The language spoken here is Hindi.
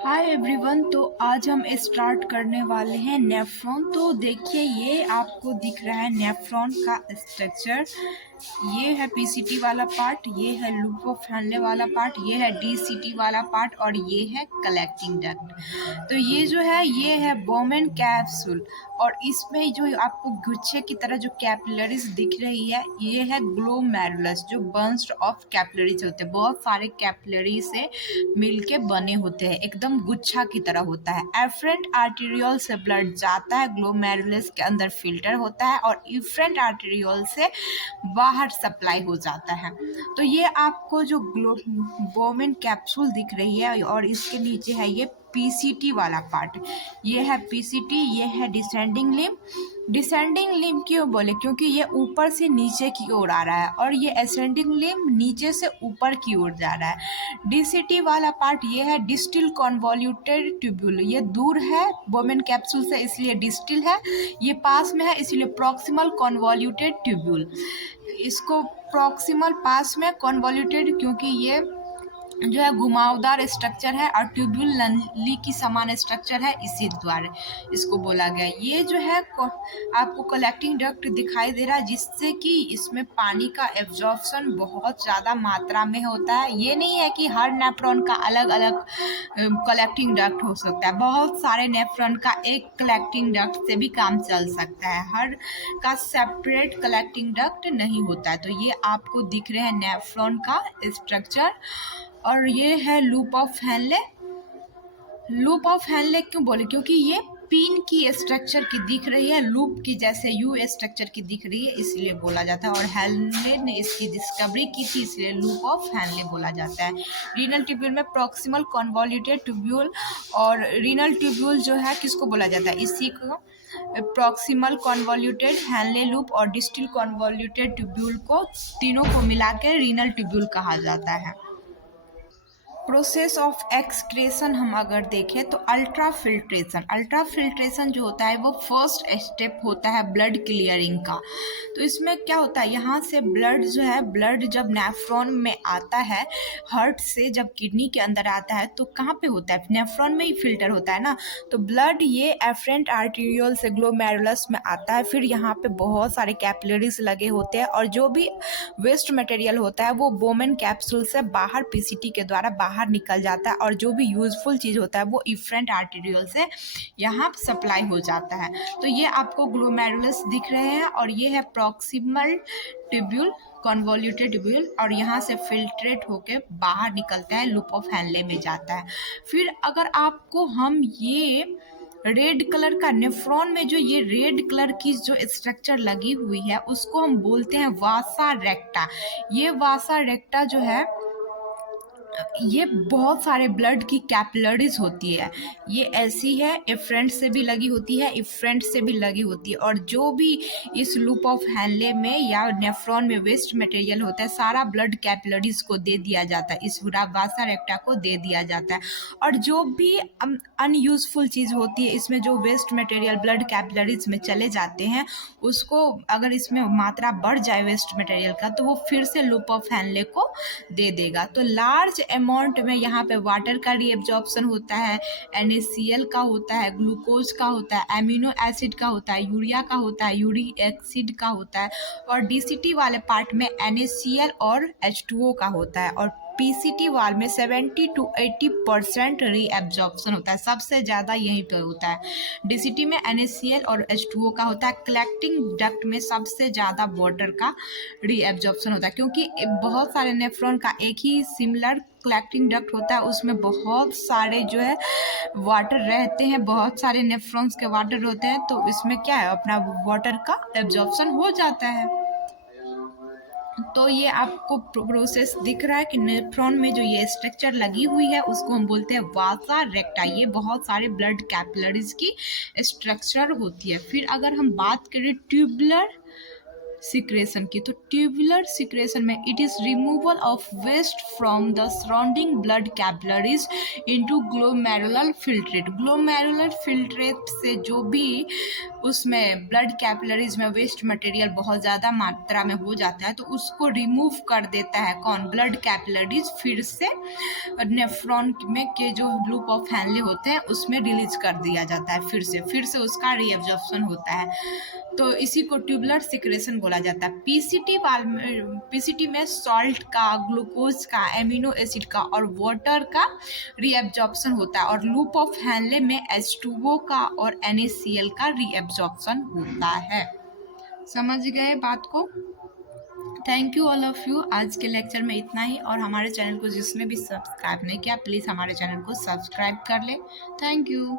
Hi everyone. तो आज हम स्टार्ट करने वाले हैं नेफ्रॉन। तो देखिए, ये आपको दिख रहा है नेफ्रॉन का स्ट्रक्चर। ये है पीसीटी वाला पार्ट, ये है लूप ऑफ फैलने वाला पार्ट, ये है डीसीटी वाला पार्ट और ये है कलेक्टिंग डक्ट। तो ये जो है ये है बोमेन कैप्सूल, और इसमें जो आपको गुच्छे की तरह जो कैपिलरीज दिख रही है ये है ग्लोमेरुलस, जो बंच ऑफ कैपिलरीज होते हैं। बहुत सारे कैपिलरी से मिलके बने होते हैं, एकदम गुच्छा की तरह होता है। एफरेंट आर्टेरियोल से ब्लड जाता है, ग्लोमेरुलस के अंदर फिल्टर होता है और इफरेंट आर्टेरियोल से बाहर सप्लाई हो जाता है। तो ये आपको जो बोमेन कैप्सूल दिख रही है और इसके नीचे है ये पीसीटी वाला पार्ट। ये है पीसीटी, ये है डिसेंडिंग लिम्ब। डिसेंडिंग लिम्ब क्यों बोले? क्योंकि ये ऊपर से नीचे की ओर आ रहा है और ये असेंडिंग लिम्ब नीचे से ऊपर की ओर जा रहा है। डीसीटी वाला पार्ट ये है डिस्टिल कॉन्वोल्यूटेड ट्यूब्यूल। ये दूर है बोमेन कैप्सूल से इसलिए डिस्टिल है, ये पास में है इसलिए प्रॉक्सिमल कॉन्वोल्यूटेड ट्यूब्यूल। इसको प्रॉक्सिमल पास में, कॉन्वोल्यूटेड क्योंकि ये जो है घुमावदार स्ट्रक्चर है और ट्यूब्यूल नली की समान स्ट्रक्चर है, इसी द्वारा इसको बोला गया। ये जो है आपको कलेक्टिंग डक्ट दिखाई दे रहा है, जिससे कि इसमें पानी का एब्जॉर्प्शन बहुत ज़्यादा मात्रा में होता है। ये नहीं है कि हर नेफ्रॉन का अलग अलग कलेक्टिंग डक्ट हो सकता है, बहुत सारे नेफ्रॉन का एक कलेक्टिंग डक्ट से भी काम चल सकता है, हर का सेपरेट कलेक्टिंग डक्ट नहीं होता है। तो ये आपको दिख रहे हैं नेफ्रॉन का स्ट्रक्चर। और ये है loop of Henle. Loop of Henle क्यों बोले? क्योंकि ये पिन की स्ट्रक्चर की दिख रही है, लूप की जैसे यू स्ट्रक्चर की दिख रही है, इसलिए बोला जाता है। और हैनले ने इसकी डिस्कवरी की थी, इसलिए लूप ऑफ हैनले बोला जाता है। रीनल ट्यूब्यूल में प्रॉक्सिमल कॉन्वोल्यूटेड ट्यूब्यूल, और रीनल ट्यूब्यूल जो है किसको बोला जाता है? इसी को प्रॉक्सिमल कॉन्वोल्यूटेड, हैनले लूप और डिस्टल कॉन्वोल्यूटेड ट्यूब्यूल को तीनों को मिला के रीनल ट्यूब्यूल कहा जाता है। प्रोसेस ऑफ एक्सक्रेशन हम अगर देखें तो अल्ट्रा फिल्ट्रेशन जो होता है वो फर्स्ट स्टेप होता है ब्लड क्लियरिंग का। तो इसमें क्या होता है, यहाँ से ब्लड जो है, ब्लड जब नेफ्रॉन में आता है, हार्ट से जब किडनी के अंदर आता है तो कहाँ पे होता है? नेफ्रॉन में ही फिल्टर होता है ना। तो ब्लड ये एफरेंट आर्टेरियोल से ग्लोमेरुलस में आता है, फिर यहाँ पे बहुत सारे कैपिलरीज लगे होते हैं और जो भी वेस्ट मटेरियल होता है वो बोमेन कैप्सूल से बाहर पीसीटी के द्वारा बाहर निकल जाता है, और जो भी यूजफुल चीज़ होता है वो इफरेंट आर्टेरियोल से यहाँ सप्लाई हो जाता है। तो ये आपको ग्लोमेरुलस दिख रहे हैं और ये है प्रॉक्सिमल ट्यूब्यूल, कॉन्वोल्यूटेड ट्यूब्यूल, और यहाँ से फिल्ट्रेट होके बाहर निकलता है, लूप ऑफ हैनले में जाता है। फिर अगर आपको हम ये रेड कलर का नेफ्रॉन में जो ये रेड कलर की जो स्ट्रक्चर लगी हुई है उसको हम बोलते हैं वासा रेक्टा। ये वासा रेक्टा जो है ये बहुत सारे ब्लड की कैपिलरीज होती है। ये ऐसी है, इफ्रेंट से भी लगी होती है, इफ्रेंट से भी लगी होती है, और जो भी इस लूप ऑफ हैनले में या नेफ्रॉन में वेस्ट मटेरियल होता है सारा ब्लड कैपिलरीज को दे दिया जाता है, इस वासा रेक्टा को दे दिया जाता है। और जो भी अनयूजफुल चीज़ होती है इसमें, जो वेस्ट मटेरियल ब्लड कैपिलरीज में चले जाते हैं, उसको अगर इसमें मात्रा बढ़ जाए वेस्ट मटेरियल का तो वो फिर से लूप ऑफ हैनले को दे देगा। तो लार्ज अमाउंट में यहाँ पे वाटर का रीएब्जॉर्प्शन होता है, NaCl का होता है, ग्लूकोज का होता है, एमिनो एसिड का होता है, यूरिया का होता है, यूरिक एसिड का होता है, और डीसीटी वाले पार्ट में NaCl और H2O का होता है, और पीसीटी वाल में 70 to 80% रीएब्जॉर्प्शन होता है, सबसे ज़्यादा यहीं पे होता है। डीसीटी में NaCl और H2O का होता है। कलेक्टिंग डक्ट में सबसे ज़्यादा वाटर का रीएब्जॉर्प्शन होता है, क्योंकि बहुत सारे नेफ्रॉन का एक ही सिमिलर कलेक्टिंग डक्ट होता है, उसमें बहुत सारे जो है वाटर रहते हैं, बहुत सारे नेफ्रॉन्स के वाटर होते हैं, तो इसमें क्या है अपना वाटर का एब्जॉर्प्शन हो जाता है। तो ये आपको प्रोसेस दिख रहा है कि नेफ्रॉन में जो ये स्ट्रक्चर लगी हुई है उसको हम बोलते हैं वासा रेक्टा। ये बहुत सारे ब्लड कैपिलरीज की स्ट्रक्चर होती है। फिर अगर हम बात करें ट्यूबुलर सिक्रेशन की। तो ट्यूबुलर सिक्रेशन में it is removal of waste from the surrounding blood capillaries into glomerular filtrate. Glomerular filtrate से जो भी उसमें ब्लड कैपिलरीज में वेस्ट मटेरियल बहुत ज़्यादा मात्रा में हो जाता है तो उसको रिमूव कर देता है कौन, ब्लड कैपिलरीज, फिर से नेफ्रॉन में के जो लूप ऑफ हैनले होते हैं उसमें रिलीज कर दिया जाता है, फिर से उसका रीएब्जॉर्प्शन होता है। तो इसी को ट्यूबुलर सिक्रेशन बोला जाता है। पीसीटी में सॉल्ट का, ग्लूकोज का, एमिनो एसिड का और वाटर का रीएब्जॉर्प्शन होता है और लूप ऑफ हैनले में H2O का और NaCl का रीएब्जॉर्प्शन होता है। समझ गए बात को? Thank you all of you. आज के लेक्चर में इतना ही, और हमारे चैनल को जिसने भी सब्सक्राइब नहीं किया प्लीज़ हमारे चैनल को सब्सक्राइब कर ले। Thank you.